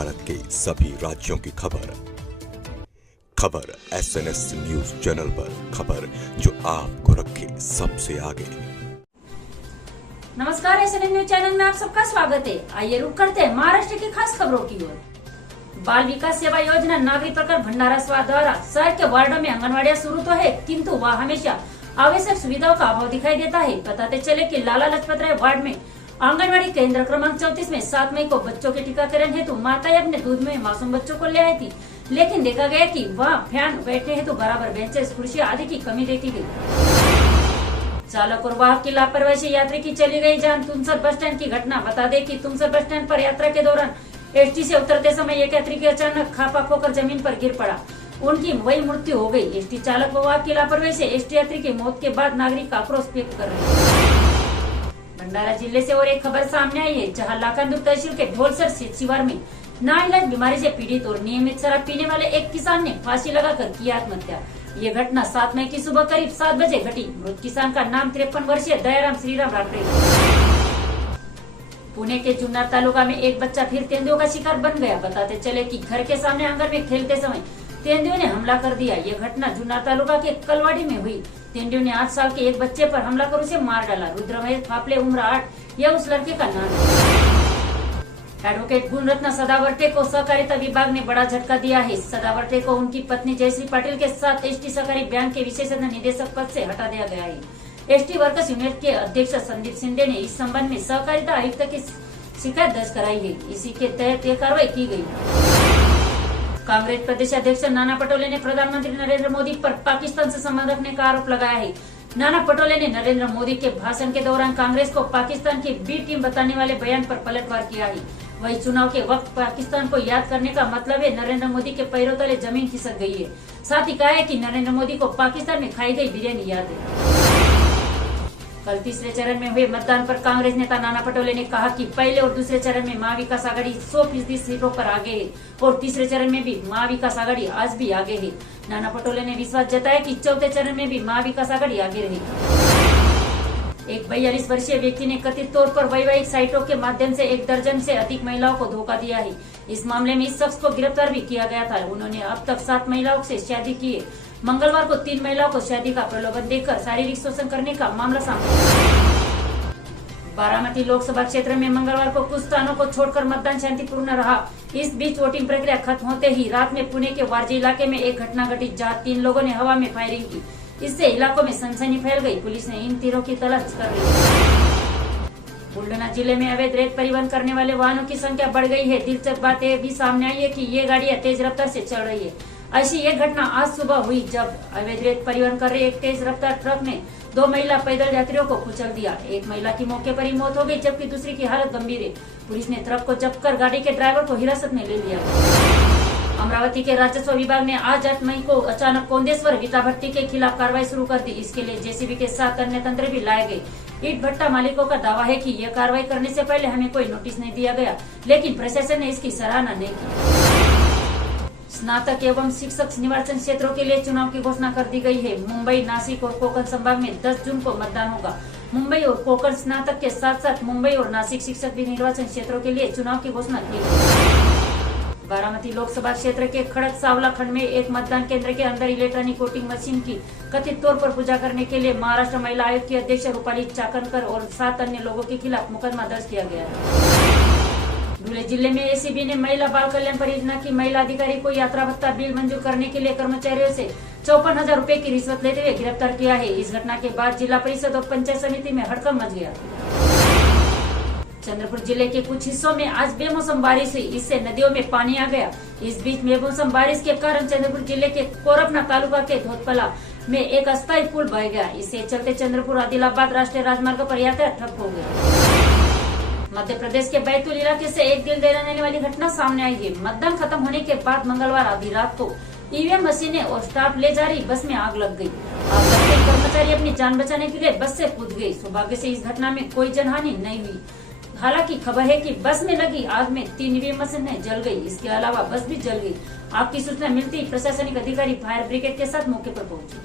भारत के सभी राज्यों की खबर SNS न्यूज चैनल पर, खबर जो आपको रखे सबसे आगे। नमस्कार, SNS न्यूज चैनल में आप सबका स्वागत है। आइए रुक करते हैं महाराष्ट्र की खास खबरों की ओर। बाल विकास सेवा योजना नागरिक प्रकल्प भंडारा स्वाद द्वारा शहर के वार्डो में आंगनबाड़ियां शुरू तो है, किंतु वह हमेशा आवश्यक सुविधाओं का अभाव दिखाई देता है। बताते चले कि लाला लजपत राय वार्ड में आंगनबाड़ी केंद्र क्रमांक 34 में 7 मई को बच्चों के टीकाकरण हेतु माताएं अपने दूध में मासूम बच्चों को ले आई थी, लेकिन देखा गया कि वह फैन बैठने हेतु बराबर बेंचेस, कुर्सियां आदि की कमी देखी गई। चालक और वाहक की लापरवाही से यात्री की चली गई जान। तुमसर बस स्टैंड की घटना। बता दें कि तुमसर बस स्टैंड पर यात्रा के दौरान एसटी से उतरते समय एक यात्री की अचानक खापा खोकर जमीन पर गिर पड़ा, उनकी वही मृत्यु हो गई। एसटी चालक व वाहक की लापरवाही से एसटी यात्री की मौत के बाद नागरिक आक्रोश व्यक्त कर रहे हैं। भंडारा जिले से और एक खबर सामने आई है, जहां लाखांदूर तहसील के ढोलसर शिवार में नाइलाज बीमारी से पीड़ित और नियमित शराब पीने वाले एक किसान ने फांसी लगाकर की आत्महत्या। ये घटना 7 मई की सुबह करीब 7 बजे घटी। मृत किसान का नाम 53 वर्षीय दयाराम श्रीराम राठौड़। पुणे के जुन्नर तालुका में एक बच्चा फिर तेंदुओं का शिकार बन गया। बताते चले कि घर के सामने आंगन में खेलते समय तेंदुओं ने हमला कर दिया। ये घटना जुन्नर तालुका के कलवाड़ी में हुई। तेंदुओं ने 8 साल के एक बच्चे पर हमला कर उसे मार डाला। रुद्रमहेश फाफले उम्र 8 यह उस लड़के का नाम है। एडवोकेट गुणरत्न सदावर्ते को सहकारिता विभाग ने बड़ा झटका दिया है। सदावर्ते को उनकी पत्नी जयश्री पाटिल के साथ एसटी सहकारी बैंक के विशेषज्ञ निदेशक पद से हटा दिया गया है। एसटी वर्कर्स यूनिट के अध्यक्ष संदीप शिंदे ने इस संबंध में सहकारिता आयुक्त की शिकायत दर्ज कराई है। इसी के तहत यह कार्रवाई की गई। कांग्रेस प्रदेश अध्यक्ष नाना पटोले ने प्रधानमंत्री नरेंद्र मोदी पर पाकिस्तान से संबंध रखने का आरोप लगाया है। नाना पटोले ने नरेंद्र मोदी के भाषण के दौरान कांग्रेस को पाकिस्तान की बी टीम बताने वाले बयान पर पलटवार किया है। वही चुनाव के वक्त पाकिस्तान को याद करने का मतलब है नरेंद्र मोदी के पैरों तले जमीन खिसक गई है। साथ ही कहा है कि नरेंद्र मोदी को पाकिस्तान में खाई गई बिरयानी याद है। कल तीसरे चरण में हुए मतदान पर कांग्रेस नेता नाना पटोले ने कहा कि पहले और दूसरे चरण में महाविकास आघाड़ी 100% सीटों पर आगे है और तीसरे चरण में भी महाविकास आघाड़ी आज भी आगे है। नाना पटोले ने विश्वास जताया कि चौथे चरण में भी महाविकास आघाड़ी आगे रहेगी। एक 42 वर्षीय व्यक्ति ने कथित तौर पर वैवाहिक साइटों के माध्यम से 1 दर्जन से अधिक महिलाओं को धोखा दिया है। इस मामले में इस शख्स को गिरफ्तार भी किया गया था। उन्होंने अब तक 7 महिलाओं से शादी की है। मंगलवार को 3 महिलाओं को शादी का प्रलोभन देकर शारीरिक शोषण करने का मामला सामने आया। बारामती लोकसभा क्षेत्र में मंगलवार को कुछ स्थानों को छोड़कर मतदान शांतिपूर्ण रहा। इस बीच वोटिंग प्रक्रिया खत्म होते ही रात में पुणे के वारजे इलाके में एक घटना घटी, जहां 3 लोगों ने हवा में फायरिंग की। इससे इलाकों में सनसनी फैल गई। पुलिस ने इन तीरों की तलाश कर रही है। बुलढाना जिले में अवैध रेत परिवहन करने वाले वाहनों की संख्या बढ़ गई है। दिलचस्प बात यह भी सामने आई है कि ये गाड़ियां तेज रफ्तार से चल रही है। ऐसी एक घटना आज सुबह हुई, जब अवैध रेत परिवहन कर रहे एक तेज रफ्तार ट्रक ने 2 महिला पैदल यात्रियों को कुचल दिया। एक महिला की मौके पर ही मौत हो गई, जबकि दूसरी की हालत गंभीर है। पुलिस ने ट्रक को जब्त कर गाड़ी के ड्राइवर को हिरासत में ले लिया। अमरावती के राजस्व विभाग ने आज 8 मई को अचानक कोंदेश्वर विटा भट्टी के खिलाफ कार्रवाई शुरू कर दी। इसके लिए जेसीबी के साथ अन्य तंत्र भी लाए गए। ईट भट्टा मालिकों का दावा है कि यह कार्रवाई करने से पहले हमें कोई नोटिस नहीं दिया गया, लेकिन प्रशासन ने इसकी सराहना नहीं की। स्नातक एवं शिक्षक निर्वाचन क्षेत्रों के लिए चुनाव की घोषणा कर दी गई है। मुंबई, नासिक और कोकण संभाग में 10 जून को मतदान होगा। मुंबई और कोकण स्नातक के साथ साथ मुंबई और नासिक शिक्षक भी निर्वाचन क्षेत्रों के लिए चुनाव की घोषणा की गई। बारामती लोकसभा क्षेत्र के खड़क सावला खंड में एक मतदान केंद्र के अंदर इलेक्ट्रॉनिक वोटिंग मशीन की कथित तौर पर पूजा करने के लिए महाराष्ट्र महिला आयोग की अध्यक्ष रूपाली चाकणकर और 7 अन्य लोगों के खिलाफ मुकदमा दर्ज किया गया है। धुले जिले में एसीबी ने महिला बाल कल्याण परियोजना की महिला अधिकारी को यात्रा भत्ता बिल मंजूर करने के लिए कर्मचारियों से 54,000 रूपए की रिश्वत लेते हुए गिरफ्तार किया है। इस घटना के बाद जिला परिषद और पंचायत समिति में हड़कंप मच गया। चंद्रपुर जिले के कुछ हिस्सों में आज बेमौसम बारिश हुई, इससे नदियों में पानी आ गया। इस बीच बेमौसम बारिश के कारण चंद्रपुर जिले के कोरपना तालुका के धोतपला में एक अस्थायी पुल बह गया। इससे चलते चंद्रपुर आदिलाबाद राष्ट्रीय राजमार्ग पर यातायात ठप हो गया। मध्य प्रदेश के बैतूल इलाके से एक दिल दहला देने वाली घटना सामने आई है। मतदान खत्म होने के बाद मंगलवार आधी रात को ईवीएम मशीनें और स्टाफ ले जा रही बस में आग लग गई। आग लगते ही कर्मचारी अपनी जान बचाने के लिए बस से कूद गए। सौभाग्य से इस घटना में कोई जनहानि नहीं हुई। हालांकि खबर है कि बस में लगी आग में 3 ईवीएम मशीनें जल गई। इसके अलावा बस भी जल गई। आग की सूचना मिलती ही प्रशासनिक अधिकारी फायर ब्रिगेड के साथ मौके पर पहुंचे।